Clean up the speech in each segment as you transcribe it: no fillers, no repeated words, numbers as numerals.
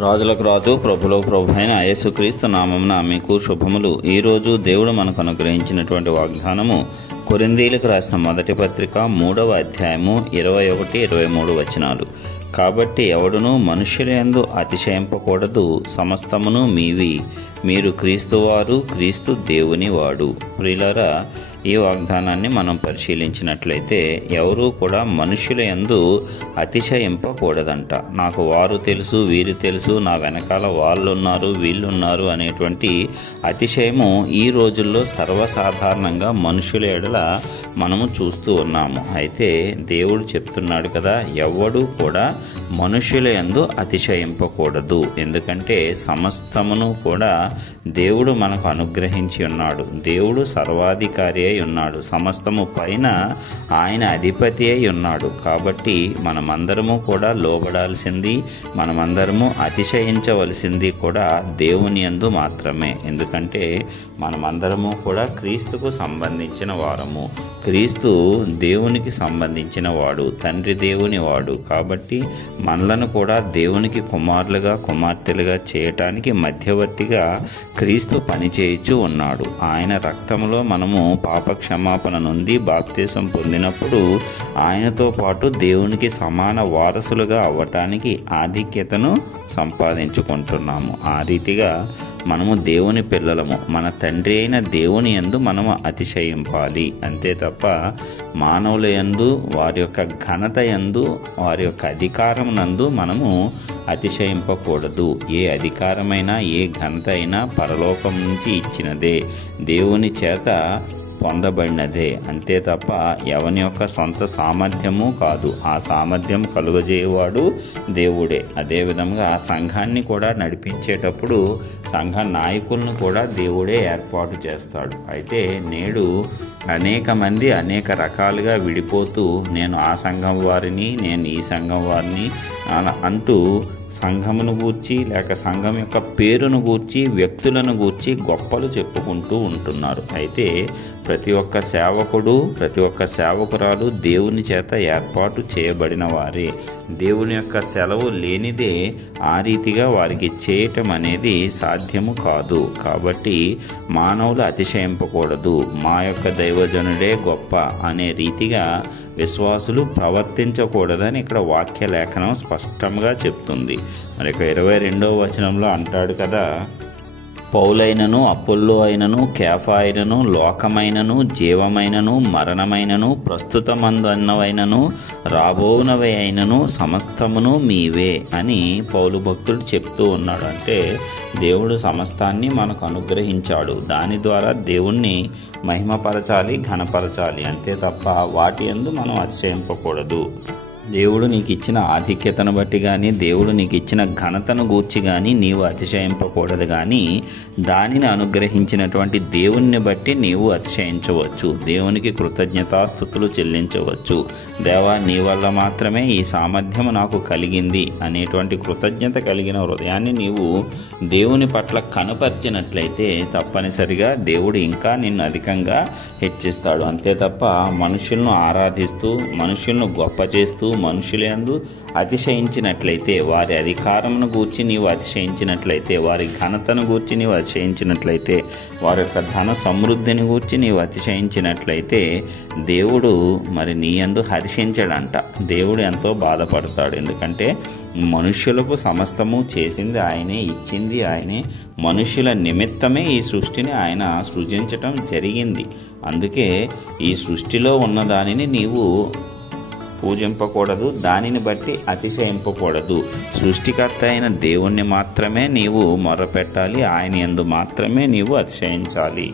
రాజులకు రాజు ప్రభులకు ప్రభు అయిన యేసుక్రీస్తు నామమున మీకు శుభములు. ఈరోజు దేవుడు మనకు అనుగ్రహించినటువంటి వాగ్దానము కొరింథీయులకు రాసిన మొదటి పత్రిక 3వ అధ్యాయము 21-23 వచనాలు. కాబట్టి ఎవడునూ మనుష్యుల యందు అతిశయింపకూడదు, సమస్తమును మీవి, మీరు క్రీస్తువారు, క్రీస్తు దేవుని వాడు. ప్రియులారా, ఈ వాగ్దానాన్ని మనం పరిశీలించినట్లయితే ఎవరూ కూడా మనుష్యుల యందు అతిశయింపకూడదంట. నాకు వారు తెలుసు, వీరు తెలుసు, నా వెనకాల వాళ్ళున్నారు, వీళ్ళున్నారు అనేటువంటి అతిశయము ఈ రోజుల్లో సర్వసాధారణంగా మనుషుల ఎడల మనము చూస్తూ ఉన్నాము. అయితే దేవుడు చెప్తున్నాడు కదా, ఎవడు కూడా మనుష్యుల యందు అతిశయింపకూడదు. ఎందుకంటే సమస్తమును కూడా దేవుడు మనకు అనుగ్రహించి ఉన్నాడు. దేవుడు సర్వాధికారి అయి ఉన్నాడు. సమస్తము పైన ఆయన అధిపతి అయి ఉన్నాడు. కాబట్టి మనమందరము కూడా లోబడాల్సింది, మనమందరము అతిశయించవలసింది కూడా దేవుని యందు మాత్రమే. ఎందుకంటే మనమందరము కూడా క్రీస్తుకు సంబంధించిన వారము. క్రీస్తు దేవునికి సంబంధించిన వాడు, తండ్రి దేవుని వాడు. కాబట్టి మనలను కూడా దేవునికి కుమారులుగా కుమార్తెలుగా చేయటానికి మధ్యవర్తిగా క్రీస్తు పనిచేయచ్చు ఉన్నాడు. ఆయన రక్తంలో మనము పాప క్షమాపణ నుండి బాప్తిసం పొందినప్పుడు ఆయనతో పాటు దేవునికి సమాన వారసులుగా అవ్వటానికి ఆధిక్యతను సంపాదించుకుంటున్నాము. ఆ రీతిగా మనము దేవుని పిల్లలము. మన తండ్రి అయిన దేవుని యందు మనము అతిశయింపాలి. అంతే తప్ప మానవుల యందు, వారి యొక్క ఘనత యందు, వారి యొక్క అధికారం నందు మనము అతిశయింపకూడదు. ఏ అధికారమైనా, ఏ ఘనత అయినా పరలోకం నుంచి ఇచ్చినదే, దేవుని చేత పొందబడినదే. అంతే తప్ప ఎవని యొక్క సొంత సామర్థ్యము కాదు. ఆ సామర్థ్యం కలుగజేయవాడు దేవుడే. అదేవిధంగా సంఘాన్ని కూడా నడిపించేటప్పుడు సంఘ నాయకులను కూడా దేవుడే ఏర్పాటు చేస్తాడు. అయితే నేడు అనేక మంది అనేక రకాలుగా విడిపోతూ నేను ఆ సంఘం వారిని, నేను ఈ సంఘం వారిని అంటూ సంఘమును గూర్చి లేక సంఘం యొక్క పేరును గూర్చి, వ్యక్తులను గూర్చి గొప్పలు చెప్పుకుంటూ ఉంటున్నారు. అయితే ప్రతి ఒక్క సేవకుడు, ప్రతి ఒక్క సేవకురాలు దేవుని చేత ఏర్పాటు చేయబడిన వారే. దేవుని యొక్క సెలవు లేనిదే ఆ రీతిగా వారికి చేయటం అనేది సాధ్యము కాదు. కాబట్టి మానవులు అతిశయింపకూడదు. మా యొక్క దైవజనుడే గొప్ప అనే రీతిగా విశ్వాసులు ప్రవర్తించకూడదని ఇక్కడ వాక్య లేఖనం స్పష్టంగా చెప్తుంది. మరి ఇక 22వ వచనంలో అంటాడు కదా, పౌలైనను, అపోల్లో అయినను, కేఫా అయినను, లోకమైనను, జీవమైనను, మరణమైనను, ప్రస్తుతమందన్నవైనను, రాబోనవే అయినను సమస్తమును మీవే అని పౌలు భక్తుడు చెప్తూ ఉన్నాడు. అంటే దేవుడు సమస్తాన్ని మనకు అనుగ్రహించాడు. దాని ద్వారా దేవుణ్ణి మహిమపరచాలి, ఘనపరచాలి. అంతే తప్ప వాటి యందు మనం అతిశయింపకూడదు. దేవుడు నీకు ఇచ్చిన ఆధిక్యతను బట్టి కానీ, దేవుడు నీకు ఇచ్చిన ఘనతను గూర్చి కానీ నీవు అతిశయింపకూడదు. కానీ దానిని అనుగ్రహించినటువంటి దేవుణ్ణి బట్టి నీవు అతిశయించవచ్చు. దేవునికి కృతజ్ఞతాస్తుతులు చెల్లించవచ్చు. దేవా, నీ వల్ల మాత్రమే ఈ సామర్థ్యం నాకు కలిగింది అనేటువంటి కృతజ్ఞత కలిగిన హృదయాన్ని నీవు దేవుని పట్ల కనపరిచినట్లయితే తప్పనిసరిగా దేవుడు ఇంకా నిన్ను అధికంగా హెచ్చిస్తాడు. అంతే తప్ప మనుషులను ఆరాధిస్తూ, మనుషులను గొప్ప చేస్తూ, మనుషుల యందు అతిశయించినట్లయితే, వారి అధికారమును గూర్చి నీవు అతిశయించినట్లయితే, వారి ఘనతను గూర్చి నీవు అతిశయించినట్లయితే, వారి యొక్క ధన సమృద్ధిని గూర్చి నీవు అతిశయించినట్లయితే దేవుడు మరి నీ యందు హర్షించడంట. దేవుడు ఎంతో బాధపడతాడు. ఎందుకంటే మనుష్యులకు సమస్తము చేసింది ఆయనే, ఇచ్చింది ఆయనే. మనుష్యుల నిమిత్తమే ఈ సృష్టిని ఆయన సృజించటం జరిగింది. అందుకే ఈ సృష్టిలో ఉన్న దానిని నీవు పూజింపకూడదు, దానిని బట్టి అతిశయింపకూడదు. సృష్టికర్త అయిన దేవుణ్ణి మాత్రమే నీవు మొరపెట్టాలి, ఆయన యందు మాత్రమే నీవు అతిశయించాలి.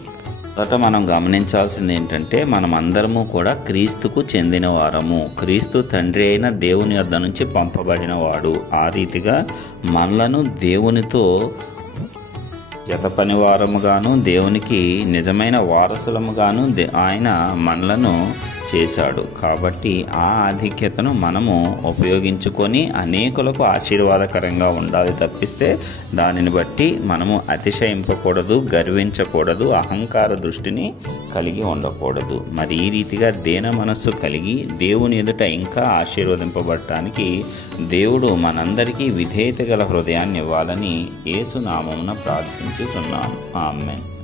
తర్వాత మనం గమనించాల్సింది ఏంటంటే, మనమందరము కూడా క్రీస్తుకు చెందిన వారము. క్రీస్తు తండ్రి అయిన దేవుని వద్ద నుంచి పంపబడిన వాడు. ఆ రీతిగా మనలను దేవునితో జత పనివారముగాను, దేవునికి నిజమైన వారసులముగాను ఆయన మనలను చేశాడు. కాబట్టి ఆ ఆధిక్యతను మనము ఉపయోగించుకొని అనేకులకు ఆశీర్వాదకరంగా ఉండాలి తప్పిస్తే దానిని బట్టి మనము అతిశయింపకూడదు, గర్వించకూడదు, అహంకార దృష్టిని కలిగి ఉండకూడదు. మరి ఈ రీతిగా దీన మనస్సు కలిగి దేవుని ఎదుట ఇంకా ఆశీర్వదింపబడటానికి దేవుడు మనందరికీ విధేయత గల హృదయాన్ని ఇవ్వాలని యేసు నామమున ప్రార్థించుచున్నాము. ఆమేన్.